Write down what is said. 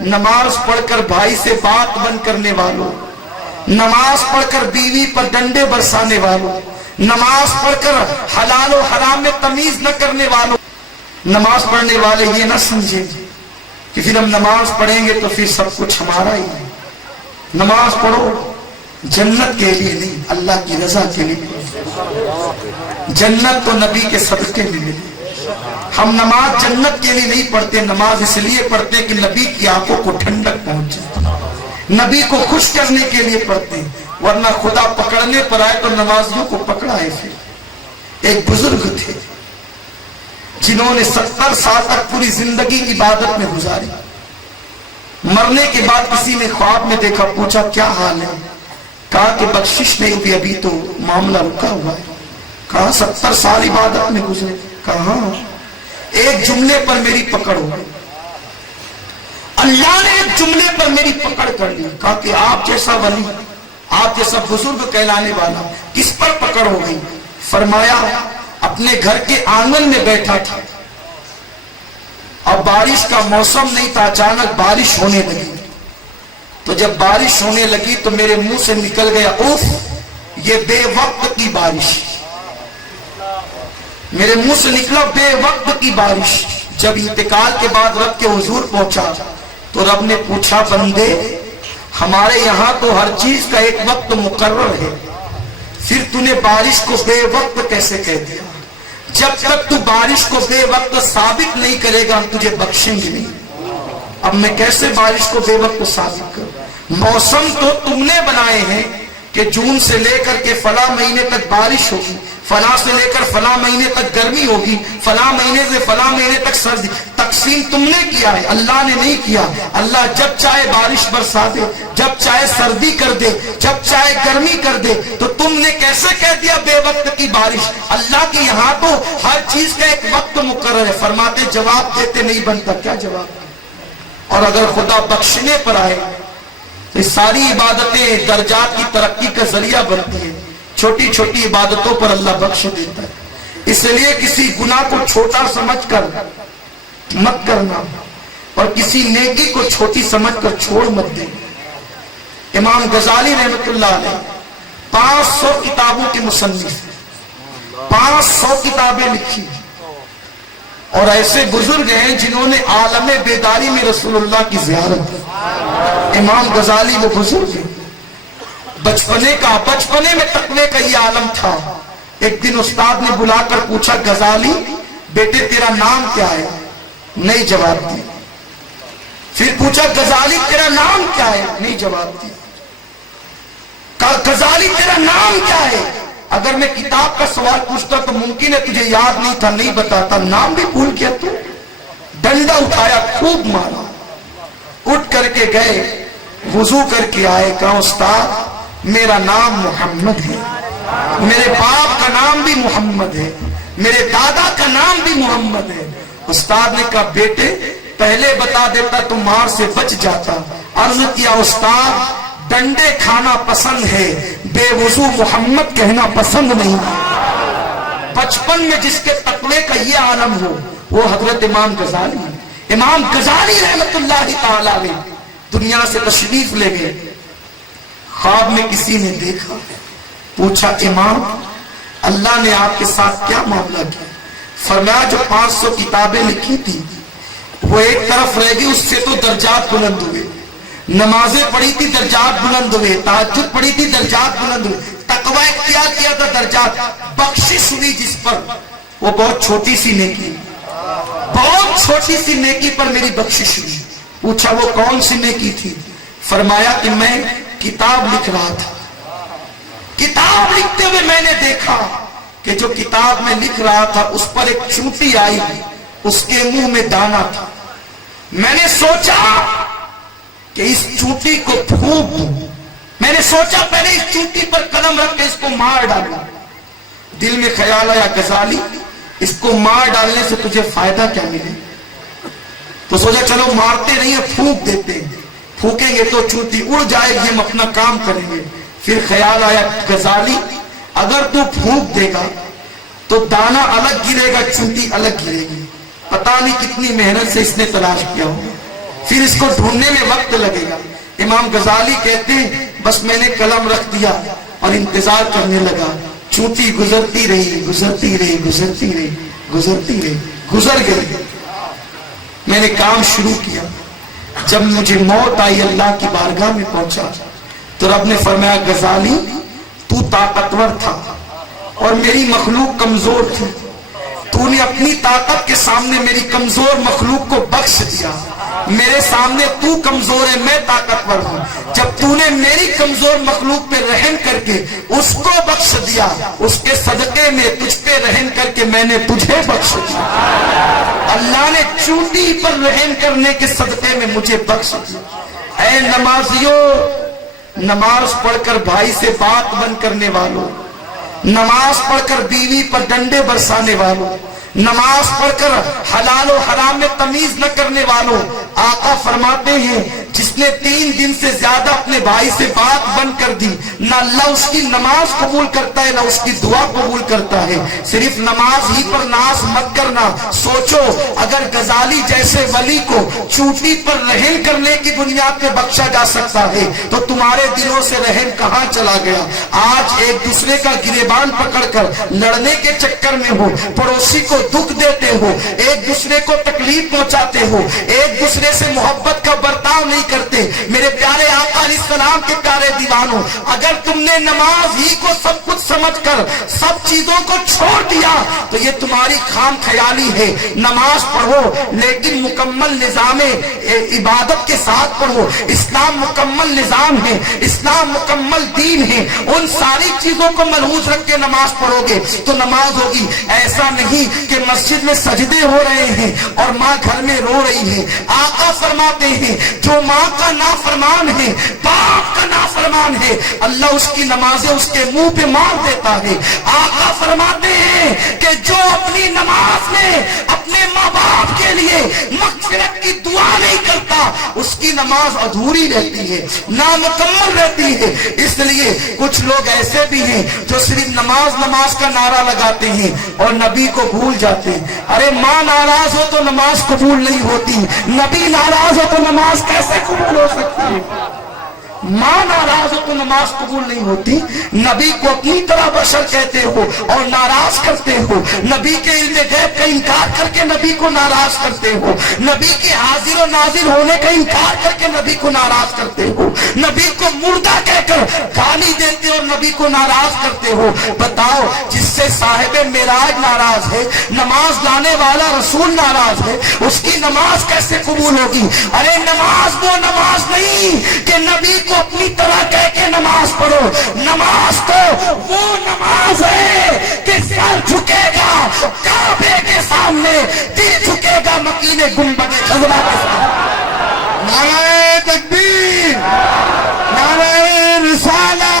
نماز پڑھ کر بھائی سے بات بند کرنے والوں، نماز پڑھ کر بیوی پر ڈنڈے برسانے والوں، نماز پڑھ کر حلال و حرام میں تمیز نہ کرنے والوں، نماز پڑھنے والے یہ نہ سمجھیں کہ پھر ہم نماز پڑھیں گے تو پھر سب کچھ ہمارا ہی ہے۔ نماز پڑھو جنت کے لیے نہیں، اللہ کی رضا کے لیے۔ جنت تو نبی کے صدقے میں ملے۔ ہم نماز جنت کے لیے نہیں پڑھتے، نماز اس لیے پڑھتے کہ نبی کی آنکھوں کو ٹھنڈک پہنچے، نبی کو خوش کرنے کے لیے پڑھتے، ورنہ خدا پکڑنے پر آئے تو نمازیوں کو پکڑا ہے۔ پھر ایک بزرگ تھے جنہوں نے 70 سال تک پوری زندگی عبادت میں گزاری، مرنے کے بعد کسی نے خواب میں دیکھا، پوچھا کیا حال ہے؟ کہا کہ بخشش نہیں ہوئی، ابھی تو معاملہ رکا ہوا ہے۔ کہا 70 سال عبادت میں گزرے؟ کہا ہاں۔ ایک جملے پر میری پکڑ ہو گئی، اللہ نے ایک جملے پر میری پکڑ کر لی۔ کہا کہ آپ جیسا ولی، آپ جیسا بزرگ کہلانے والا کس پر پکڑ ہو گئی؟ فرمایا اپنے گھر کے آنگن میں بیٹھا تھا، اب بارش کا موسم نہیں تھا، اچانک بارش ہونے لگی، تو جب بارش ہونے لگی تو میرے منہ سے نکل گیا اوف، یہ بے وقت کی بارش۔ میرے منہ سے نکلا بے وقت کی بارش۔ جب انتقال کے بعد رب کے حضور پہنچا تو رب نے پوچھا بندے ہمارے یہاں تو ہر چیز کا ایک وقت مقرر ہے، پھر تو نے بارش کو بے وقت کیسے کہہ دیا؟ جب تک تو بارش کو بے وقت ثابت نہیں کرے گا ہم تجھے بخشیں گے نہیں۔ اب میں کیسے بارش کو بے وقت ثابت کروں؟ موسم تو تم نے بنائے ہیں کہ جون سے لے کر کے فلاں مہینے تک بارش ہوگی، فلاں سے لے کر فلاں مہینے تک گرمی ہوگی، فلاں مہینے سے فلاں مہینے تک سردی۔ تقسیم تم نے کیا ہے، اللہ نے نہیں کیا۔ اللہ جب چاہے بارش برسا دے، جب چاہے سردی کر دے، جب چاہے گرمی کر دے، تو تم نے کیسے کہہ دیا بے وقت کی بارش؟ اللہ کے یہاں تو ہر چیز کا ایک وقت مقرر ہے۔ فرماتے جواب دیتے نہیں بنتا، کیا جواب؟ اور اگر خدا بخشنے پر آئے تو ساری عبادتیں درجات کی ترقی کا ذریعہ بنتی ہیں۔ چھوٹی چھوٹی عبادتوں پر اللہ بخش دیتا ہے، اس لیے کسی گناہ کو چھوٹا سمجھ کر مت کرنا اور کسی نیکی کو چھوٹی سمجھ کر چھوڑ مت دینا۔ امام غزالی رحمت اللہ علیہ 500 کتابوں کے مصنف، 500 کتابیں لکھی، اور ایسے بزرگ ہیں جنہوں نے عالم بیداری میں رسول اللہ کی زیارت کی۔ امام غزالی وہ بزرگ ہیں، بچپنے میں تقوی کا یہ عالم تھا۔ ایک دن استاد نے بلا کر پوچھا غزالی بیٹے تیرا نام کیا ہے؟ نہیں جواب دیا۔ پھر پوچھا غزالی تیرا نام کیا ہے؟ نہیں جواب دیا۔ کہا غزالی تیرا نام کیا ہے؟ اگر میں کتاب کا سوال پوچھتا تو ممکن ہے تجھے یاد نہیں تھا، نہیں بتاتا، نام بھی بھول گیا تو؟ ڈنڈا اٹھایا، خوب مارا، اٹھ کر کے گئے، وضو کر کے آئے، کہا استاد میرا نام محمد ہے، میرے باپ کا نام بھی محمد ہے، میرے دادا کا نام بھی محمد ہے۔ استاد نے کہا بیٹے پہلے بتا دیتا تو مار سے بچ جاتا۔ عرض کیا استاد ڈنڈے کھانا پسند ہے، بے وضو محمد کہنا پسند نہیں۔ بچپن میں جس کے تقوی کا یہ عالم ہو وہ حضرت امام غزالی۔ امام غزالی رحمت اللہ تعالی علیہ دنیا سے تشریف لے گئے، خواب میں کسی نے دیکھا، پوچھا امام اللہ نے آپ کے ساتھ کیا معاملہ کیا؟ فرمایا جو 500 کتابیں لکھی تھی وہ ایک طرف رہ گئی، اس سے تو درجات بلند ہوئے، نمازیں پڑھی تھی درجات بلند ہوئے، تہجد پڑھی تھی درجات بلند ہوئے، تقوی اختیار کیا تھا درجات، بخشش ہوئی جس پر وہ بہت چھوٹی سی نیکی، بہت چھوٹی سی نیکی پر میری بخشش ہوئی۔ پوچھا وہ کون سی نیکی تھی؟ فرمایا کہ میں کتاب لکھ رہا تھا، کتاب لکھتے ہوئے میں نے دیکھا کہ جو کتاب میں لکھ رہا تھا اس پر ایک چونٹی آئی، اس کے منہ میں دانا تھا، میں نے سوچا کہ اس چونٹی کو پھونک دوں، میں نے سوچا پہلے اس چونٹی پر قلم رکھ کے اس کو مار ڈالوں۔ دل میں خیال آیا غزالی اس کو مار ڈالنے سے تجھے فائدہ کیا ملے؟ تو سوچا چلو مارتے نہیں ہیں، پھونک دیتے ہیں، پھونکیں گے تو چونٹی اڑ جائے گی، ہم اپنا کام کریں گے۔ پھر خیال آیا غزالی اگر تو پھونک دے گا تو دانا الگ گرے گا، چونٹی الگ گرے گی، پتہ نہیں کتنی محنت سے اس نے تلاش کیا ہو۔ پھر اس کو ڈھونڈنے میں وقت لگے گا. امام غزالی کہتے ہیں بس میں نے قلم رکھ دیا اور انتظار کرنے لگا. چونٹی گزرتی رہی گزرتی رہی گزرتی رہی گزرتی رہی, گزر گئی. میں نے کام شروع کیا. جب مجھے موت آئی اللہ کی بارگاہ میں پہنچا تو رب نے فرمایا غزالی تو طاقتور تھا اور میری مخلوق کمزور تھی. تو نے اپنی طاقت کے سامنے میری کمزور مخلوق کو بخش دیا. میرے سامنے تو کمزور ہے, میں طاقتور ہوں. جب تو نے میری کمزور مخلوق پہ رحم کر کے اس کو بخش دیا, اس کے صدقے میں تجھ پہ رحم کر کے میں نے تجھے بخش دیا. اللہ نے چونٹی پر رحم کرنے کے صدقے میں مجھے بخش دیا. اے نمازیوں, نماز پڑھ کر بھائی سے بات بند کرنے والوں, نماز پڑھ کر بیوی پر ڈنڈے برسانے والوں, نماز پڑھ کر حلال و حرام میں تمیز نہ کرنے والوں, آقا فرماتے ہیں جس نے 3 دن سے زیادہ اپنے بھائی سے بات بند کر دی, نہ اللہ اس کی نماز قبول کرتا ہے نہ اس کی دعا قبول کرتا ہے. صرف نماز ہی پر ناز مت کرنا. سوچو اگر غزالی جیسے ولی کو چوٹی پر رحم کرنے کی بنیاد پہ بخشا جا سکتا ہے تو تمہارے دلوں سے رحم کہاں چلا گیا؟ آج ایک دوسرے کا گریبان پکڑ کر لڑنے کے چکر میں ہو, پڑوسی کو دکھ دیتے ہو, ایک دوسرے کو تکلیف پہنچاتے ہو, ایک دوسرے سے محبت کا برتاؤ نہیں کرتے. میرے پیارے آقا علیہ السلام کے پیارے دیوانوں, اگر تم نے نماز ہی کو سب کچھ سمجھ کر سب چیزوں کو چھوڑ دیا تو یہ تمہاری خام خیالی ہے. نماز پڑھو لیکن مکمل نظام عبادت کے ساتھ پڑھو. اسلام مکمل نظام ہے, اسلام مکمل دین ہے. ان ساری چیزوں کو ملحوظ رکھ کے نماز پڑھو گے تو نماز ہوگی. ایسا نہیں کہ مسجد میں سجدے ہو رہے ہیں اور ماں گھر میں رو رہی ہے. آقا فرماتے ہیں جو ماں کا نافرمان ہے, باپ کا نافرمان ہے, اللہ اس کی نمازیں اس کے منہ پہ مار دیتا ہے. آقا فرماتے ہیں کہ جو اپنی نماز میں اپنے ماں باپ کے لیے مغفرت کی دعا نہیں کرتا اس کی نماز ادھوری رہتی ہے, نامکمل رہتی ہے. اس لیے کچھ لوگ ایسے بھی ہیں جو صرف نماز نماز کا نعرہ لگاتے ہیں اور نبی کو بھول جاتے ہیں. ارے ماں ناراض ہو تو نماز قبول نہیں ہوتی, نبی ناراض ہو تو نماز کیسے قبول ہو سکتی ہے؟ ماں ناراض ہو تو نماز قبول نہیں ہوتی. نبی کو اپنی طرح بشر کہتے ہو اور ناراض کرتے ہو. نبی کے علم غیب کا انکار کر کے نبی کو ناراض کرتے ہو. نبی کے حاضر و ناظر ہونے کا انکار کر کے نبی کو ناراض کرتے ہو. نبی کو مردہ کہہ کر گالی دیتے اور نبی کو ناراض کرتے ہو. بتاؤ جس سے صاحب معراج ناراض ہے, نماز لانے والا رسول ناراض ہے, اس کی نماز کیسے قبول ہوگی؟ ارے نماز وہ نماز نہیں کہ نبی کو اپنی طرح کہہ کے نماز پڑھو. نماز تو وہ نماز ہے کہ سر جھکے گا کعبے کے سامنے, دل جھکے گا مکین گنبد خضرا کے سامنے. نعرہ تکبیر.